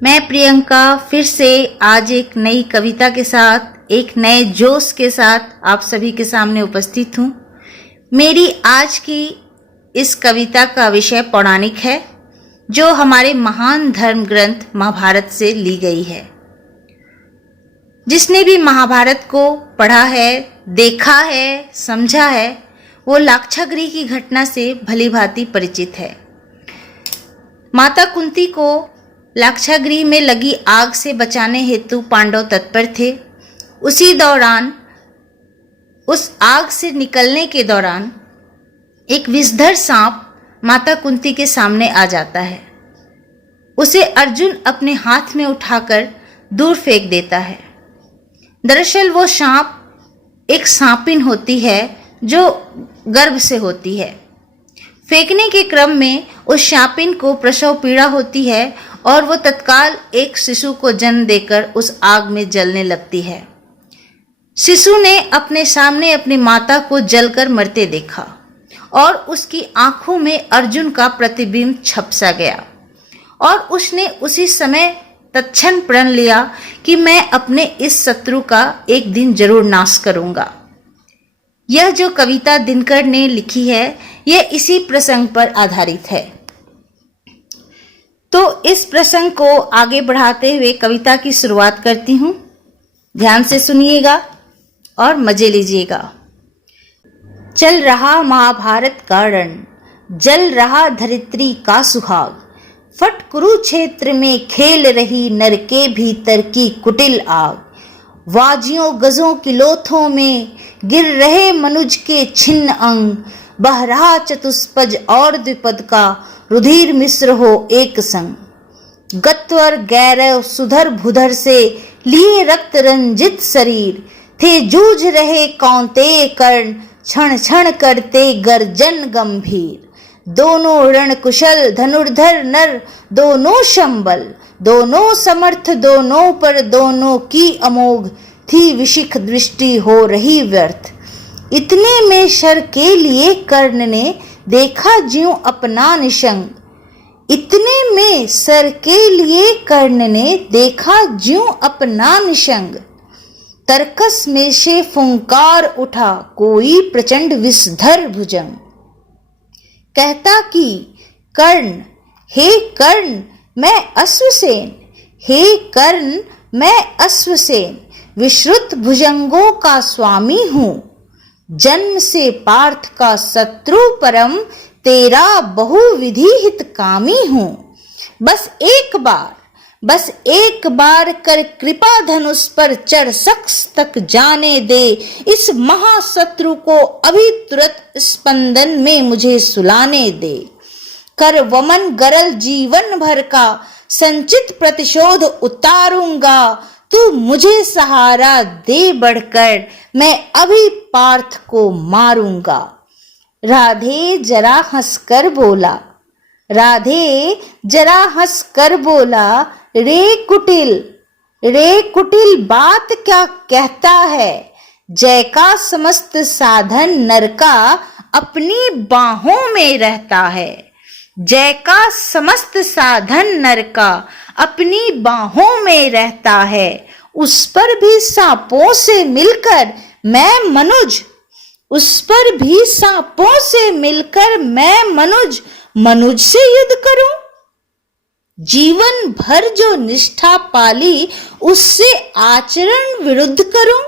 मैं प्रियंका फिर से आज एक नई कविता के साथ, एक नए जोश के साथ आप सभी के सामने उपस्थित हूँ। मेरी आज की इस कविता का विषय पौराणिक है, जो हमारे महान धर्म ग्रंथ महाभारत से ली गई है। जिसने भी महाभारत को पढ़ा है, देखा है, समझा है, वो लाक्षागृह की घटना से भली भांति परिचित है। माता कुंती को लाक्षागृह में लगी आग से बचाने हेतु पांडव तत्पर थे। उसी दौरान, उस आग से निकलने के दौरान एक विषधर सांप माता कुंती के सामने आ जाता है। उसे अर्जुन अपने हाथ में उठाकर दूर फेंक देता है। दरअसल वो सांप एक सांपिन होती है जो गर्भ से होती है। फेंकने के क्रम में उस सांपिन को प्रसव पीड़ा होती है और वो तत्काल एक शिशु को जन्म देकर उस आग में जलने लगती है। शिशु ने अपने सामने अपनी माता को जलकर मरते देखा और उसकी आंखों में अर्जुन का प्रतिबिंब छपसा गया और उसने उसी समय तत्क्षण प्रण लिया कि मैं अपने इस शत्रु का एक दिन जरूर नाश करूंगा। यह जो कविता दिनकर ने लिखी है, यह इसी प्रसंग पर आधारित है। तो इस प्रसंग को आगे बढ़ाते हुए कविता की शुरुआत करती हूँ। ध्यान से सुनिएगा और मजे लीजिएगा। चल रहा महाभारत का रण, जल रहा धरित्री का सुहाग, फट कुरुक्षेत्र में खेल रही नर के भीतर की कुटिल आग, वाजियों गजों की लोथों में गिर रहे मनुज के छिन्न अंग, बह रहा चतुष्पद और द्विपद का रुधिर मिश्र हो एक संग, गत्वर गैरव सुधर भुधर से लिए रक्त रंजित शरीर, थे जूझ रहे कौंतेय कर्ण क्षण क्षण करते गर्जन गंभीर, दोनों रण कुशल धनुर्धर नर दोनों संबल, दोनों समर्थ दोनों पर दोनों की अमोघ थी विशिख दृष्टि हो रही व्यर्थ, इतने में शर के लिए कर्ण ने देखा ज्यों अपना निशंग, इतने में सर के लिए कर्ण ने देखा ज्यों अपना निशंग, तरकस में से फुंकार उठा कोई प्रचंड विषधर भुजंग, कहता कि कर्ण हे कर्ण मैं अश्वसेन, हे कर्ण मैं अश्वसेन विश्रुत भुजंगों का स्वामी हूँ, जन्म से पार्थ का शत्रु परम तेरा बहुविधि हितकामी हूँ, बस एक बार कर कृपा धनुष पर चढ़ शख्स तक जाने दे, इस महाशत्रु को अभी तुरंत स्पंदन में मुझे सुलाने दे, कर वमन गरल जीवन भर का संचित प्रतिशोध उतारूंगा, तू मुझे सहारा दे बढ़कर मैं अभी पार्थ को मारूंगा। राधे जरा हंसकर बोला, राधे जरा हंसकर बोला, रे कुटिल बात क्या कहता है, जय का समस्त साधन नर का अपनी बाहों में रहता है, जय का समस्त साधन नर का अपनी बाहों में रहता है, उस पर भी सांपों से मिलकर मैं मनुज, उस पर भी सांपों से मिलकर मैं मनुज से युद्ध करूं, जीवन भर जो निष्ठा पाली उससे आचरण विरुद्ध करूं,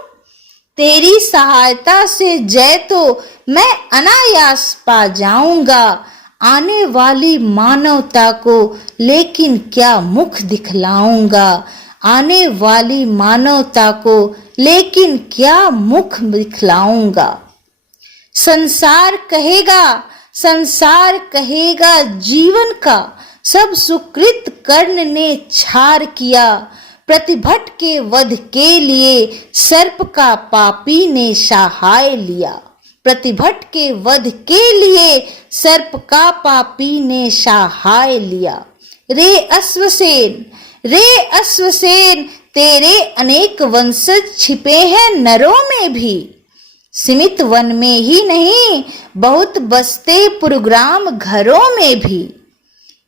तेरी सहायता से जय तो मैं अनायास पा जाऊंगा, आने वाली मानवता को लेकिन क्या मुख दिखलाऊंगा, आने वाली मानवता को लेकिन क्या मुख दिखलाऊंगा, संसार कहेगा जीवन का सब सुकृत कर्ण ने छार किया, प्रतिभट के वध के लिए सर्प का पापी ने सहाय लिया, प्रतिभट के वध के लिए सर्प का पापी ने सहाय लिया, रे अश्वसेन तेरे अनेक वंशज छिपे हैं नरों में भी, सीमित वन में ही नहीं बहुत बसते पुरग्राम घरों में भी,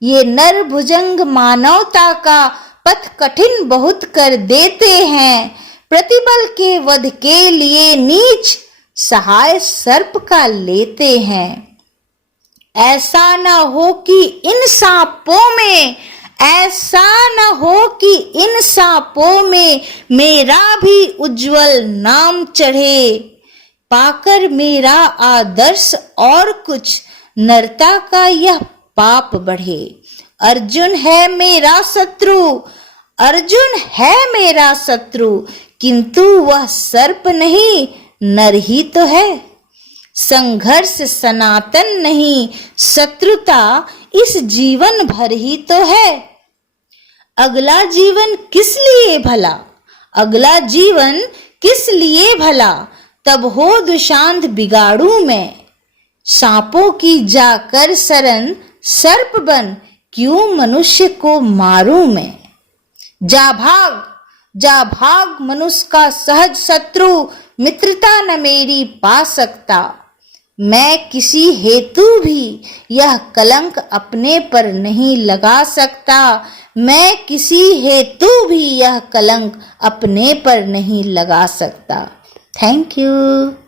ये नर भुजंग मानवता का पथ कठिन बहुत कर देते हैं, प्रतिबल के वध के लिए नीच सहाय सर्प का लेते हैं। ऐसा न हो कि इन सांपों में, ऐसा न हो कि इन सांपों में मेरा भी उज्जवल नाम चढ़े, पाकर मेरा आदर्श और कुछ नरता का यह पाप बढ़े। अर्जुन है मेरा शत्रु, अर्जुन है मेरा शत्रु, किंतु वह सर्प नहीं नर ही तो है। संघर्ष सनातन नहीं, शत्रुता इस जीवन भर ही तो है। अगला जीवन किस लिए भला, अगला जीवन किस लिए भला, तब हो दुशांत बिगाड़ू मैं। सांपों की जाकर शरण सर्प बन, क्यों मनुष्य को मारूं मैं। जा भाग मनुष्य का सहज शत्रु, मित्रता न मेरी पा सकता। मैं किसी हेतु भी यह कलंक अपने पर नहीं लगा सकता, मैं किसी हेतु भी यह कलंक अपने पर नहीं लगा सकता। Thank you.